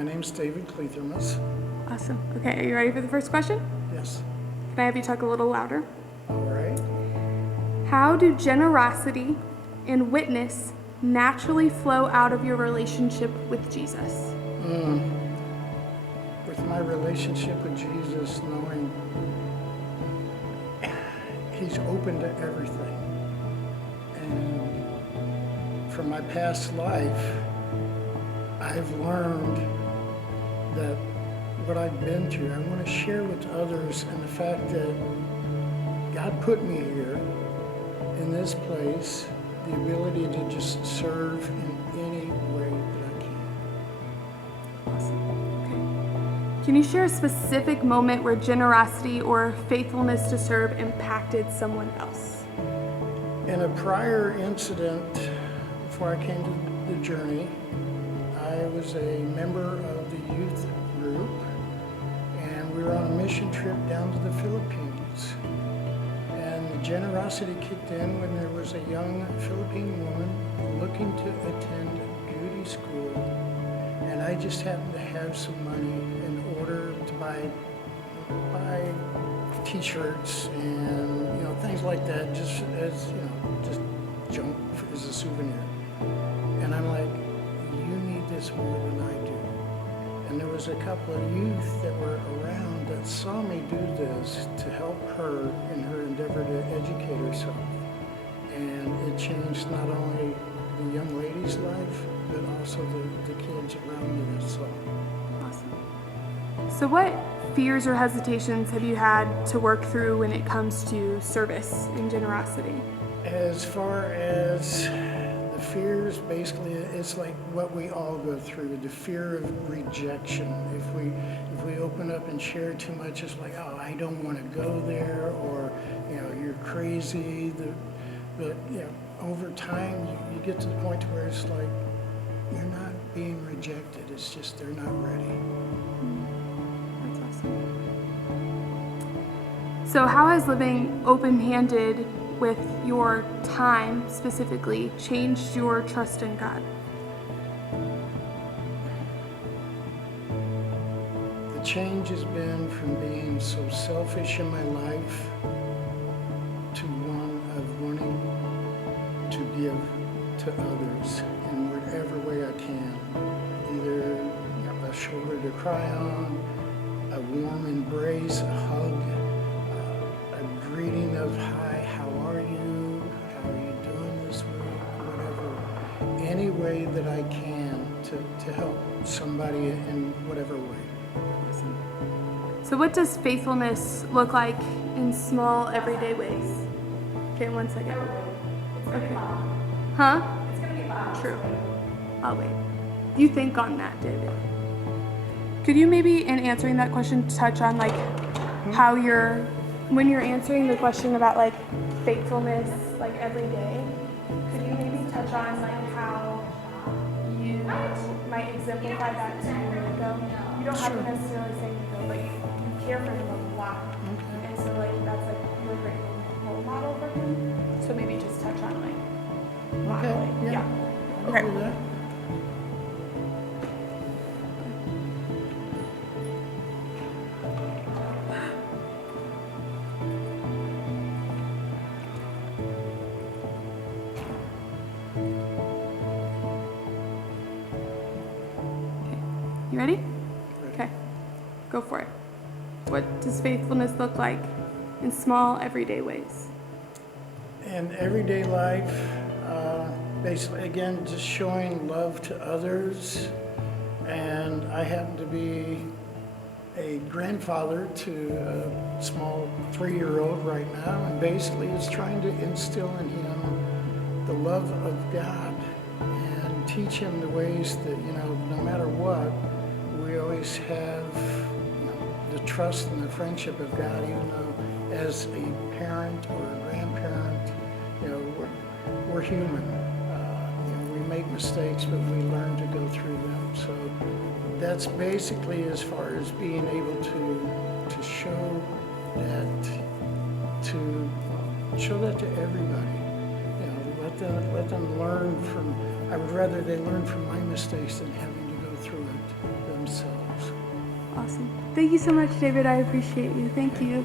My name's David Klithermas. Awesome. Okay, are you ready for the first question? Yes. Can I have you talk a little louder? All right. How do generosity and witness naturally flow out of your relationship with Jesus? With my relationship with Jesus, knowing He's open to everything. And from my past life, I've learned that what I've been through, I want to share with others, and the fact that God put me here in this place, the ability to just serve in any way that I can. Awesome. Okay. Can you share a specific moment where generosity or faithfulness to serve impacted someone else? In a prior incident, before I came to the journey, I was a member of the youth group, and we were on a mission trip down to the Philippines. And the generosity kicked in when there was a young Philippine woman looking to attend beauty school, and I just happened to have some money in order to buy t-shirts and things like that, just as just junk as a souvenir. And I'm like, you need this more than I do. And there was a couple of youth that were around that saw me do this to help her in her endeavor to educate herself. And it changed not only the young lady's life, but also the kids around me that saw. Awesome. So what fears or hesitations have you had to work through when it comes to service and generosity? As far as the fears, basically, it's like what we all go through, the fear of rejection. If we open up and share too much, it's like, oh, I don't want to go there, or you're crazy. But over time, you get to the point where it's like you're not being rejected. It's just they're not ready. That's awesome. So how has living open-handed with your time specifically changed your trust in God? The change has been from being so selfish in my life to one of wanting to give to others in whatever way I can. Either a shoulder to cry on, a warm embrace, a hug, a greeting of hi, how are you? How are you doing this week? Whatever. Any way that I can to help somebody in whatever way. Awesome. So what does faithfulness look like in small, everyday ways? Okay, 1 second. Okay. Huh? It's gonna be loud. True. I'll wait. You think on that, David. Could you maybe, in answering that question, touch on how when you're answering the question about faithfulness every day, could you maybe touch on how you might exemplify that to Nico? You don't have to necessarily say Nico, but you care for him a lot. Okay. And so that's you're a great role model for him. So maybe just touch on modeling. Okay, yeah. I'll Okay. do that. You ready? Ready. Okay. Go for it. What does faithfulness look like in small, everyday ways? In everyday life, basically, again, just showing love to others. And I happen to be a grandfather to a small 3-year-old right now, and basically it's trying to instill in him the love of God and teach him the ways that, no matter what, we always have the trust and the friendship of God, even though as a parent or a grandparent, we're human. We make mistakes, but we learn to go through them. So that's basically as far as being able to show that to everybody. Let them learn from. I would rather they learn from my mistakes than having to go through it themselves. Awesome. Thank you so much, David. I appreciate you. Thank you.